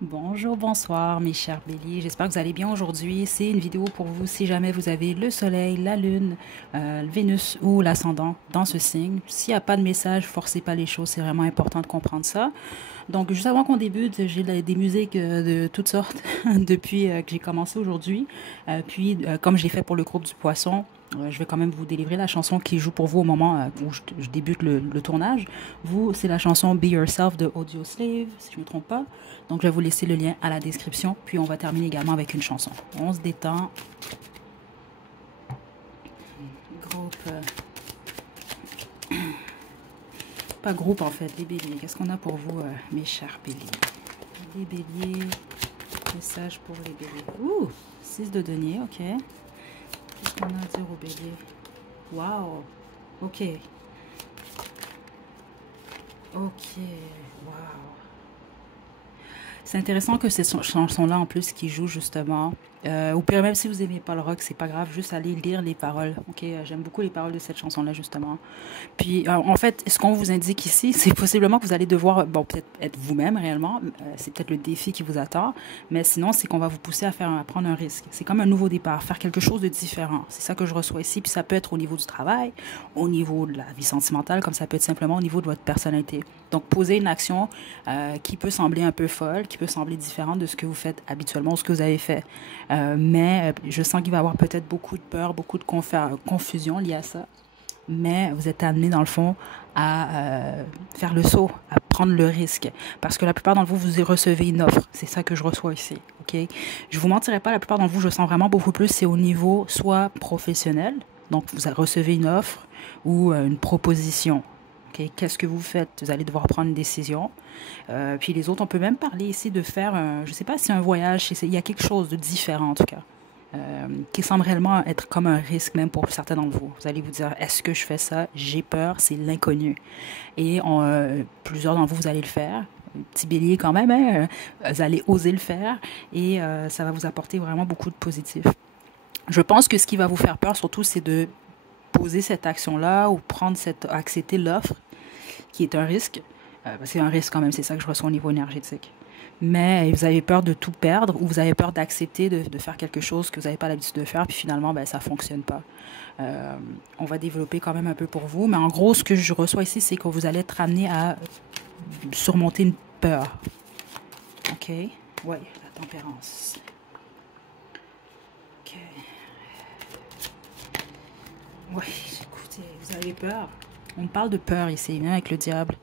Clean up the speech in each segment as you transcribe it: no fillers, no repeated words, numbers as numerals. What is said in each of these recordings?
Bonjour, bonsoir mes chers béliers, j'espère que vous allez bien aujourd'hui. C'est une vidéo pour vous si jamais vous avez le soleil, la lune, le Vénus ou l'ascendant dans ce signe. S'il n'y a pas de message, forcez pas les choses, c'est vraiment important de comprendre ça. Donc juste avant qu'on débute, j'ai des musiques de toutes sortes depuis que j'ai commencé aujourd'hui. Comme je l'ai fait pour le groupe du Poisson, je vais quand même vous délivrer la chanson qui joue pour vous au moment où je débute le tournage. Vous, c'est la chanson Be Yourself de Audio Slave, si je ne me trompe pas. Donc, je vais vous laisser le lien à la description. Puis, on va terminer également avec une chanson. On se détend. Groupe. Pas groupe, en fait. Les béliers. Qu'est-ce qu'on a pour vous, mes chers béliers? Les béliers. Message pour les béliers. Ouh! 6 de denier, ok. Qu'est-ce qu'on a à dire aux béliers? Waouh! Ok. Ok. Waouh! C'est intéressant que ces chansons-là, en plus, qui jouent justement. Ou pire, même si vous aimez pas le rock, c'est pas grave, juste aller lire les paroles. Ok, j'aime beaucoup les paroles de cette chanson-là, justement. Puis, en fait, ce qu'on vous indique ici, c'est possiblement que vous allez devoir, bon, peut-être être vous-même réellement. C'est peut-être le défi qui vous attend. Mais sinon, c'est qu'on va vous pousser à prendre un risque. C'est comme un nouveau départ, faire quelque chose de différent. C'est ça que je reçois ici. Puis ça peut être au niveau du travail, au niveau de la vie sentimentale, comme ça peut être simplement au niveau de votre personnalité. Donc, poser une action qui peut sembler un peu folle, qui peut sembler différente de ce que vous faites habituellement ou ce que vous avez fait. Mais je sens qu'il va y avoir peut-être beaucoup de peur, beaucoup de confusion liée à ça. Mais vous êtes amené, dans le fond, à faire le saut, à prendre le risque. Parce que la plupart d'entre vous, vous recevez une offre. C'est ça que je reçois ici. OK? Je vous mentirai pas, la plupart d'entre vous, je sens vraiment beaucoup plus, c'est au niveau soit professionnel, donc vous recevez une offre ou une proposition. Okay? Qu'est-ce que vous faites? Vous allez devoir prendre une décision. Puis les autres, on peut même parler ici de faire, je ne sais pas si un voyage, il y a quelque chose de différent en tout cas, qui semble réellement être comme un risque même pour certains d'entre vous. Vous allez vous dire, est-ce que je fais ça? J'ai peur, c'est l'inconnu. Et plusieurs d'entre vous, vous allez le faire. Un petit bélier quand même, hein? Vous allez oser le faire et ça va vous apporter vraiment beaucoup de positif. Je pense que ce qui va vous faire peur surtout, c'est de poser cette action-là ou accepter l'offre qui est un risque. C'est un risque quand même, c'est ça que je ressens au niveau énergétique. Mais vous avez peur de tout perdre ou vous avez peur d'accepter de faire quelque chose que vous n'avez pas l'habitude de faire, puis finalement, ben, ça ne fonctionne pas. On va développer quand même un peu pour vous, mais en gros, ce que je reçois ici, c'est que vous allez être amené à surmonter une peur. OK? Oui, la tempérance. OK. Oui, écoutez, vous avez peur. On parle de peur ici, même avec le diable.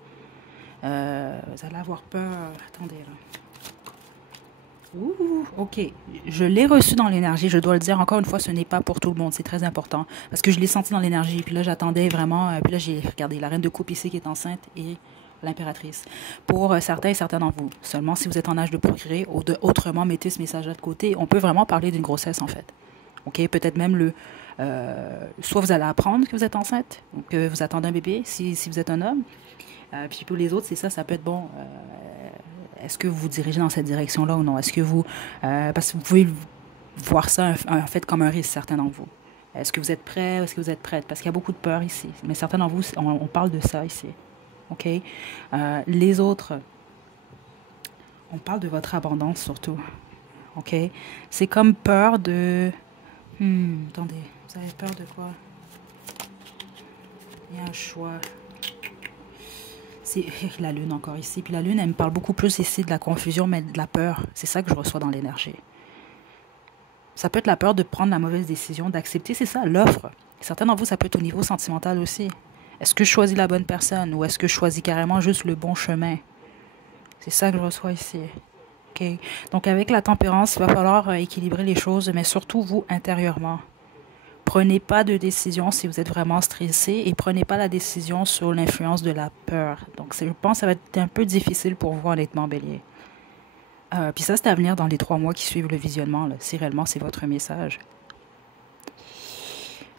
Vous allez avoir peur. Attendez, là. Ouh, ok. Je l'ai reçu dans l'énergie. Je dois le dire encore une fois, ce n'est pas pour tout le monde. C'est très important. Parce que je l'ai senti dans l'énergie. Puis là, j'attendais vraiment. Puis là, j'ai regardé la reine de coupe ici qui est enceinte et l'impératrice. Pour certains et certains d'entre vous. Seulement si vous êtes en âge de procréer. Autrement, mettez ce message-là de côté. On peut vraiment parler d'une grossesse, en fait. Ok, peut-être même soit vous allez apprendre que vous êtes enceinte, ou que vous attendez un bébé, si vous êtes un homme. Puis pour les autres, c'est ça, ça peut être bon. Est-ce que vous vous dirigez dans cette direction-là ou non? Est-ce que vous... parce que vous pouvez voir ça en fait comme un risque, certains d'entre vous. Est-ce que vous êtes prêt? Est-ce que vous êtes prête? Parce qu'il y a beaucoup de peur ici. Mais certains d'entre vous, on parle de ça ici. OK? Les autres, on parle de votre abondance surtout. OK? C'est comme peur de... attendez, vous avez peur de quoi? Il y a un choix. C'est la lune encore ici. Puis la lune, elle me parle beaucoup plus ici de la confusion, mais de la peur. C'est ça que je reçois dans l'énergie. Ça peut être la peur de prendre la mauvaise décision, d'accepter, c'est ça, l'offre. Certains d'entre vous, ça peut être au niveau sentimental aussi. Est-ce que je choisis la bonne personne ou est-ce que je choisis carrément juste le bon chemin? C'est ça que je reçois ici. Okay. Donc avec la tempérance, il va falloir équilibrer les choses, mais surtout vous intérieurement. Prenez pas de décision si vous êtes vraiment stressé et prenez pas la décision sur l'influence de la peur. Donc je pense que ça va être un peu difficile pour vous honnêtement, Bélier. Puis ça, c'est à venir dans les 3 mois qui suivent le visionnement, là, si réellement c'est votre message.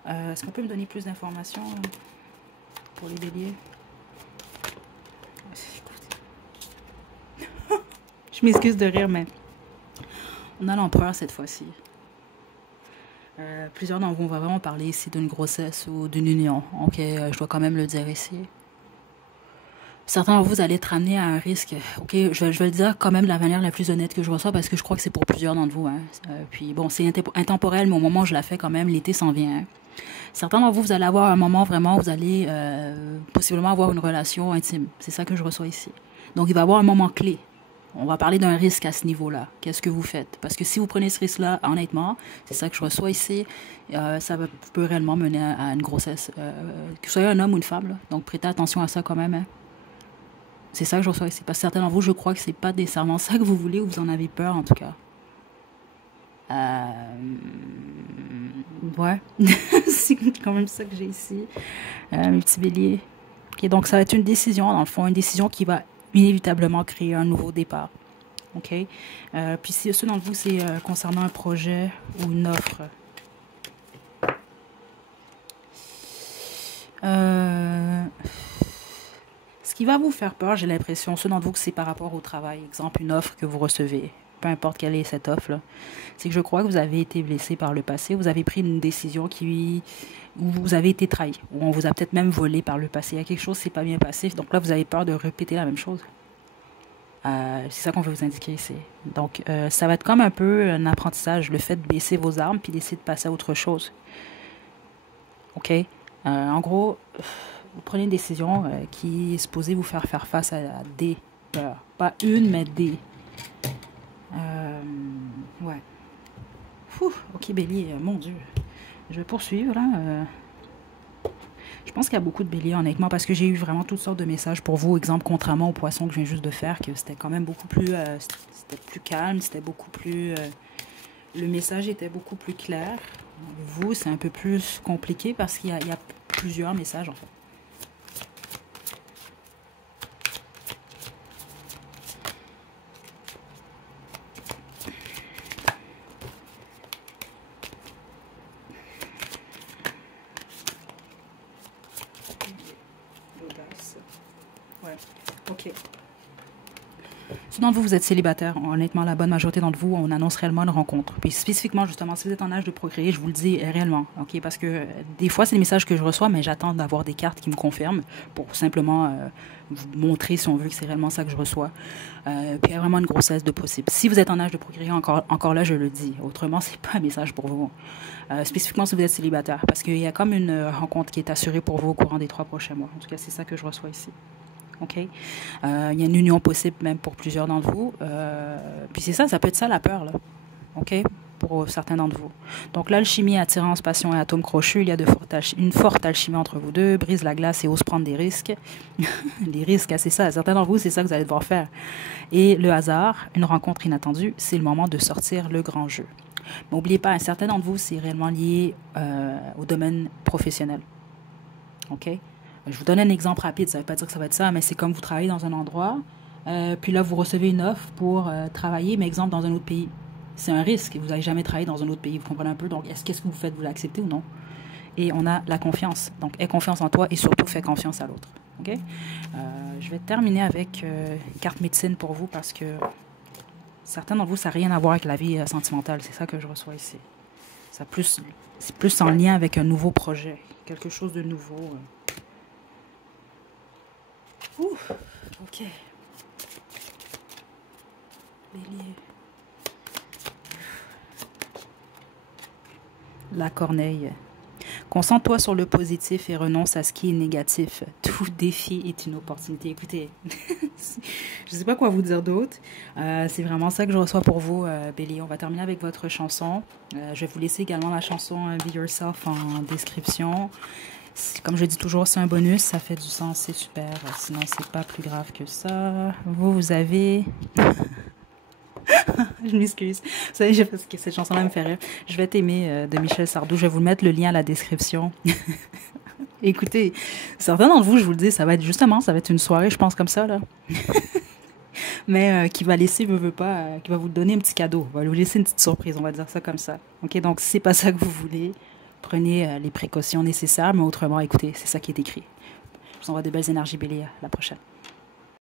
Est-ce qu'on peut me donner plus d'informations pour les béliers? Je m'excuse de rire, mais on a l'empereur cette fois-ci. Plusieurs d'entre vous, on va vraiment parler ici d'une grossesse ou d'une union. Ok, je dois quand même le dire ici. Certains d'entre vous allez être amenés à un risque. Ok, je vais le dire quand même de la manière la plus honnête que je reçois parce que je crois que c'est pour plusieurs d'entre vous. Hein. Puis bon, c'est intemporel, mais au moment où je la fais quand même, l'été s'en vient. Hein. Certains d'entre vous, vous allez avoir un moment vraiment où vous allez possiblement avoir une relation intime. C'est ça que je reçois ici. Donc il va y avoir un moment clé. On va parler d'un risque à ce niveau-là. Qu'est-ce que vous faites? Parce que si vous prenez ce risque-là, honnêtement, c'est ça que je reçois ici, peut réellement mener à une grossesse. Que vous soyez un homme ou une femme, là. Donc prêtez attention à ça quand même. Hein. C'est ça que je reçois ici. Parce que certains d'entre vous, je crois que c'est pas nécessairement ça que vous voulez ou vous en avez peur en tout cas. Ouais. C'est quand même ça que j'ai ici. Mes petits béliers. Ok, donc ça va être une décision, dans le fond, une décision qui va inévitablement créer un nouveau départ. OK? Puis si ceux d'entre vous, c'est concernant un projet ou une offre. Ce qui va vous faire peur, j'ai l'impression, ceux d'entre vous que c'est par rapport au travail, exemple une offre que vous recevez, peu importe quelle est cette offre-là, c'est que je crois que vous avez été blessé par le passé, vous avez pris une décision où vous avez été trahi, où on vous a peut-être même volé par le passé. Il y a quelque chose qui s'est pas bien passé, donc là vous avez peur de répéter la même chose. C'est ça qu'on veut vous indiquer ici. Donc, ça va être comme un peu un apprentissage, le fait de baisser vos armes puis d'essayer de passer à autre chose. OK? En gros, vous prenez une décision qui est supposée vous faire face à des peurs. Pas une, mais des. Ouais. OK, Bélier, mon Dieu. Je vais poursuivre, là. Je pense qu'il y a beaucoup de béliers, honnêtement, parce que j'ai eu vraiment toutes sortes de messages pour vous. Exemple, contrairement au poisson que je viens juste de faire, que c'était quand même beaucoup plus... c'était plus calme, c'était beaucoup plus... le message était beaucoup plus clair. Vous, c'est un peu plus compliqué parce qu'il y a plusieurs messages, en fait. Ouais, OK. Sinon, vous êtes célibataire. Honnêtement, la bonne majorité d'entre vous, on annonce réellement une rencontre. Puis spécifiquement, justement, si vous êtes en âge de procréer, je vous le dis réellement. OK? Parce que des fois, c'est des messages que je reçois, mais j'attends d'avoir des cartes qui me confirment pour simplement vous montrer, si on veut, que c'est réellement ça que je reçois. Puis il y a vraiment une grossesse de possible. Si vous êtes en âge de procréer, encore là, je le dis. Autrement, c'est pas un message pour vous. Spécifiquement si vous êtes célibataire. Parce qu'il y a comme une rencontre qui est assurée pour vous au courant des 3 prochains mois. En tout cas, c'est ça que je reçois ici. OK? Il y a une union possible même pour plusieurs d'entre vous. Puis c'est ça peut être ça la peur, là. OK? Pour certains d'entre vous. Donc l'alchimie, attirance, passion et atome crochu, il y a une forte alchimie entre vous deux, brise la glace et ose prendre des risques. Les risques, c'est ça. Certains d'entre vous, c'est ça que vous allez devoir faire. Et le hasard, une rencontre inattendue, c'est le moment de sortir le grand jeu. Mais n'oubliez pas, certains d'entre vous, c'est réellement lié au domaine professionnel. OK? Je vous donne un exemple rapide, ça ne veut pas dire que ça va être ça, mais c'est comme vous travaillez dans un endroit, puis là, vous recevez une offre pour travailler, mais exemple, dans un autre pays. C'est un risque, vous n'avez jamais travaillé dans un autre pays, vous comprenez un peu, donc qu'est-ce que vous faites, vous l'acceptez ou non? Et on a la confiance, donc aie confiance en toi et surtout fais confiance à l'autre. OK? Je vais terminer avec une carte médecine pour vous parce que certains d'entre vous, ça n'a rien à voir avec la vie sentimentale, c'est ça que je reçois ici. C'est plus en lien avec un nouveau projet, quelque chose de nouveau. Ouf, OK. Bélier. La corneille. Concentre-toi sur le positif et renonce à ce qui est négatif. Tout défi est une opportunité. Écoutez, je ne sais pas quoi vous dire d'autre. C'est vraiment ça que je reçois pour vous, Bélier. On va terminer avec votre chanson. Je vais vous laisser également la chanson Be Yourself en description. Comme je dis toujours, c'est un bonus, ça fait du sens, c'est super. Sinon, c'est pas plus grave que ça. Vous avez... Je m'excuse. Vous savez, parce que cette chanson-là me fait rire. Je vais t'aimer de Michel Sardou. Je vais vous mettre le lien à la description. Écoutez, certains d'entre vous, je vous le dis, ça va être une soirée, je pense, comme ça, là. Mais qui va laisser, veut pas, qui va vous donner un petit cadeau. Va vous laisser une petite surprise, on va dire ça comme ça. OK, donc si c'est pas ça que vous voulez, prenez les précautions nécessaires, mais autrement, écoutez, c'est ça qui est écrit. Je vous envoie de belles énergies, Bélier. À la prochaine.